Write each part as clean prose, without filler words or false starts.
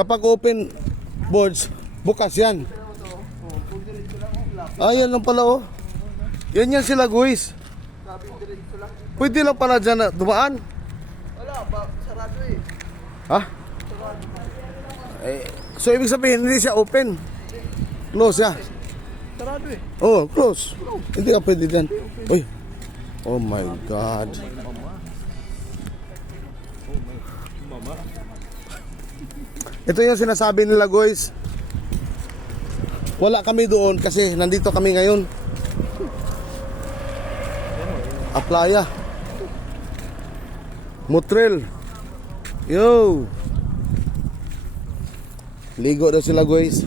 Kapag open boards, bukas yan. Yan lang pala oh. Yan sila guys. Pwede lang pala dyan na dumaan. Wala ba? Sarado eh. Ha? So ibig sabihin hindi siya open. Close siya. Sarado eh. Oh, close. Hindi ka pwede dyan. Uy. Oh my God. Ito yung sinasabi nila guys. Wala kami doon kasi nandito kami ngayon. Aplaya. Motril. Yo. Ligo daw sila guys.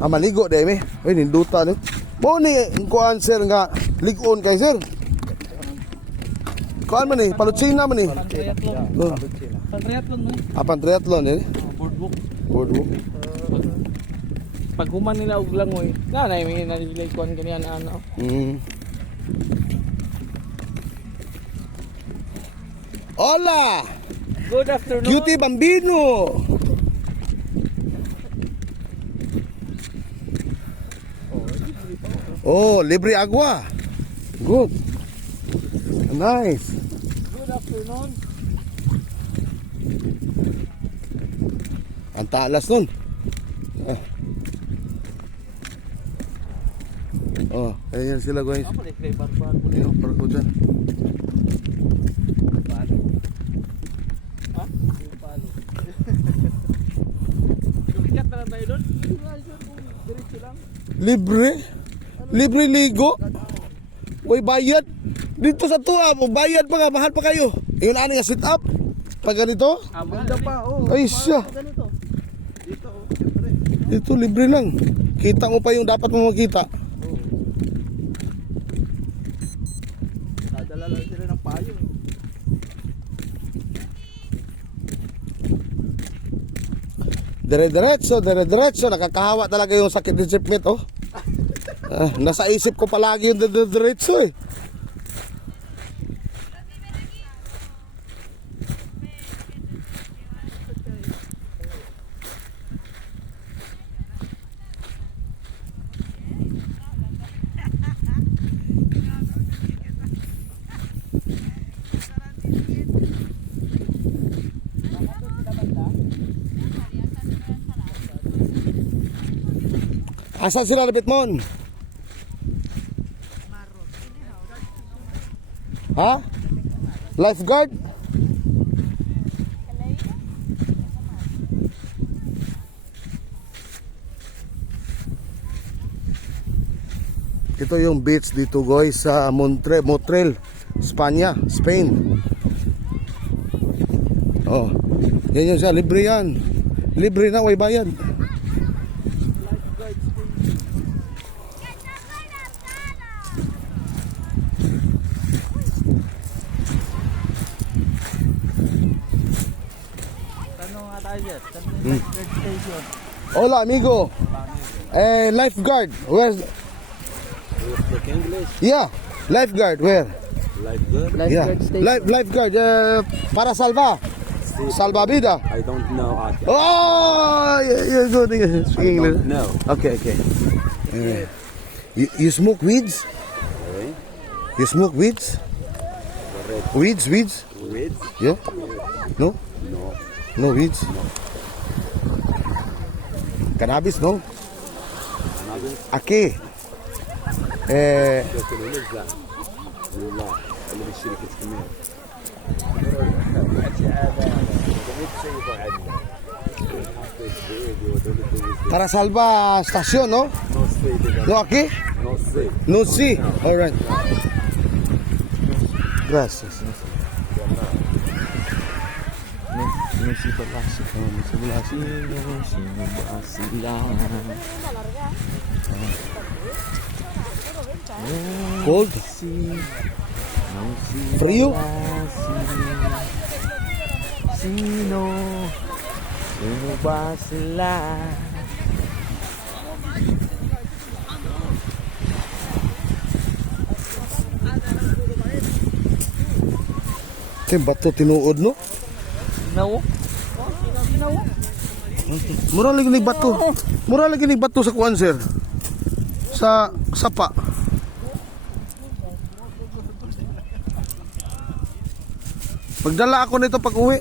Maligo deh me. Uy, ninduta no. Mo ni kuan sir nga ligon kay sir. Kuan man ni, palutsina man ni. Triathlon. Triathlon no. Apan triathlon eh. Boardwalk. Boardwalk. Pag human nila og langoy, na may nalilay kuan kaniya na ano. Hola! Good afternoon. Cutie Bambino! Oh, libre agua. Good. Nice. Good afternoon. Ang talas nun. Oh, ayan sila guys. Apa ni kay barbar po Ayan, parang ko dyan. palo. Ha? Yung palo. Sumikat na lang tayo doon. Diretso lang. Libre? Libre ligo? Uy, bayad. Dito sa tuwa, bayad pa nga, mahal pa kayo. Yun ani nga sit up. Pag ganito, Ganda pa oh. ay siya. Ganito. Dito oh. Siyempre. Dito libre lang. Kita mo pa yung dapat mo makita. Dadala lang sila ng payong. Dire-diretso. Nakakahawa talaga yung sakit ni Chipmate, oh. Nasa isip ko palagi yung dire-diretso, eh. Asa sila labit mon? Ha? Lifeguard? Ito yung beach dito guys sa Motril, Spain. Oh, yan siya, libre yan. Libre na, way bayad. Tanong nga tayo dyan. Lifeguard station. Hola amigo. Lifeguard, where's... Speak English? Yeah, lifeguard, where? Lifeguard? Yeah, lifeguard, para salva. Salva vida. I don't know. Ate. Oh, you're good. Speak English. No. Okay. You smoke weeds? Okay. You smoke weeds? Weeds? Weeds? Yeah? No? No. No weeds? Cannabis, no? Cannabis? Aquí. لكن ونرجع لله اللي بالشركة كمان. Para salva estación, no? No, aquí? No sé. No, sí. All right. Gracias. Messi Palasi. Cold? Frío? Sino ba sila? Ito yung bato tinuod, no? No? na oh. Mura lagi ni bato. Mura lagi ni bato sa kuan sir. Sa sapa. Magdala ako nito pag uwi.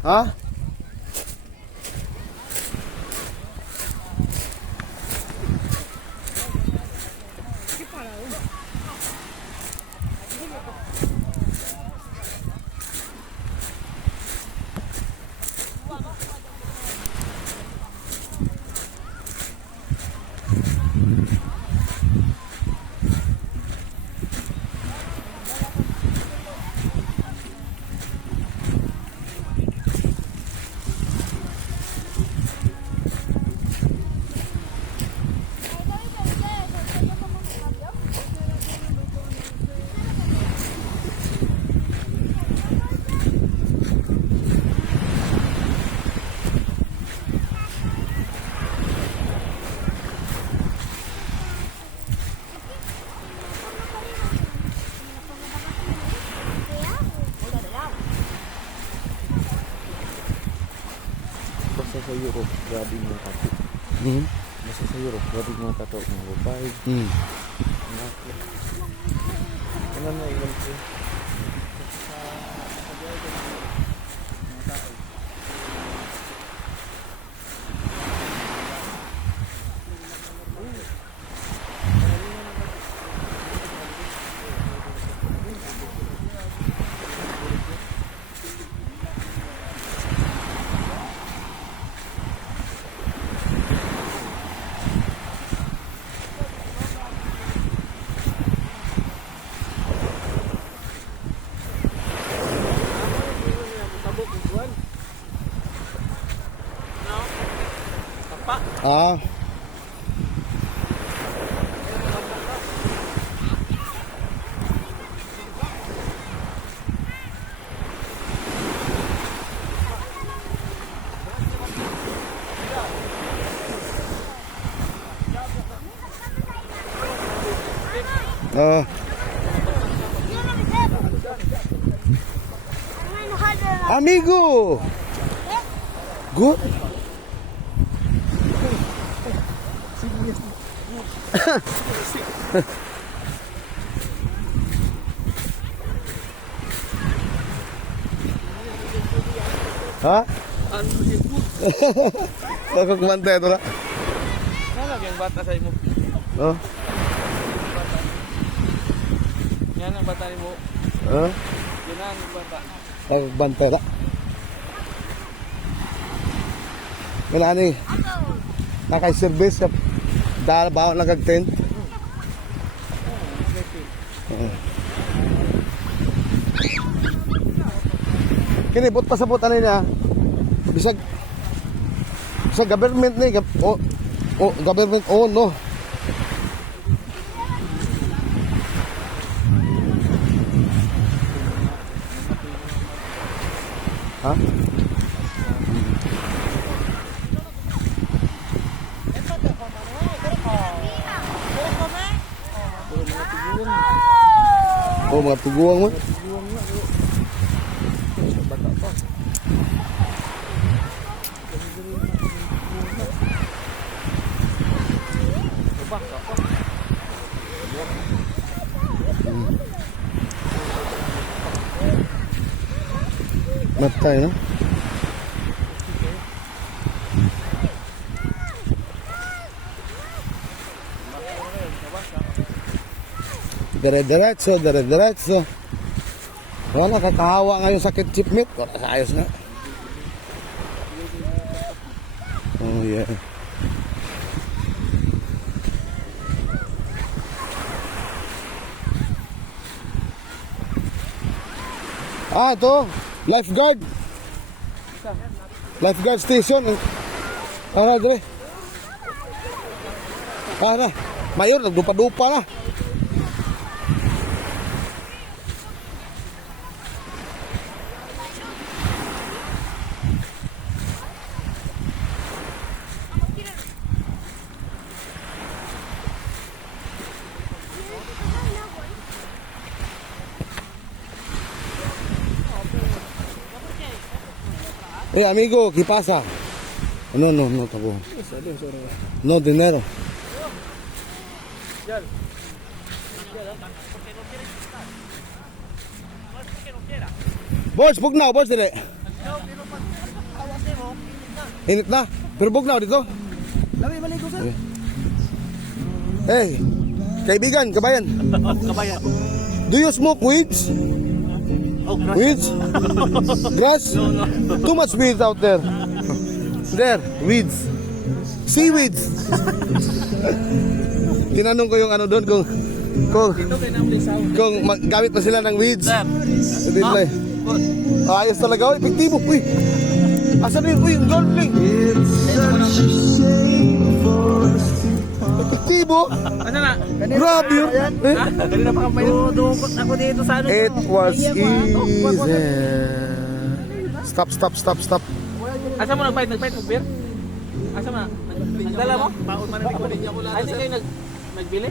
Ha? Basta sa Europe, grabe yung mga tato. Basta sa Europe, grabe yung mga tato. Mga babae, anak. Ano na ilan ko? Ah. Amigo. Good. Ha? Ako kumanta ito na. Nalag yung bata sa imo. Oh. Yan ang bata mo. Oh. Yan ang bata. Ako kumanta na. Wala ni. Naka-service. Dahil bawa nagag-tent. Kini but pasabot ano niya. Bisag government ni government own no. Ha? Oh, mga tiguang mo. Matay na. Dire-diretso. Wala, kakahawa ngayon sakit chipmit. Wala, ayos na. Oh yeah. Ah, ito. Lifeguard. Lifeguard station. Ano, dire. Na. Mayor, nagdupa-dupa na. Hey, amigo, ¿qué pasa? No, tampoco. No, dinero. Boss, bugnaw, boss, dili. Init na. Pero bugnaw dito. Hey, kaibigan, kabayan. Kabayan. Do you smoke weeds? Weeds? Grass? Too much weeds out there. There, weeds. Seaweeds. Tinanong ko yung ano doon kung gamit pa sila ng weeds. Hindi nila eh. Ayos talaga, epektibo. Uy, asan yun? Uy, ang galing. Epektibo. Ano na? Grabe yun. Eh? Kanina pa kampay. Dukot ako dito sa ano. It was easy. Stop. Asa mo nagbayad mag-beer? Asa mo na? Nagdala mo? Baon man ang ikaw. Hindi kayo nagbili?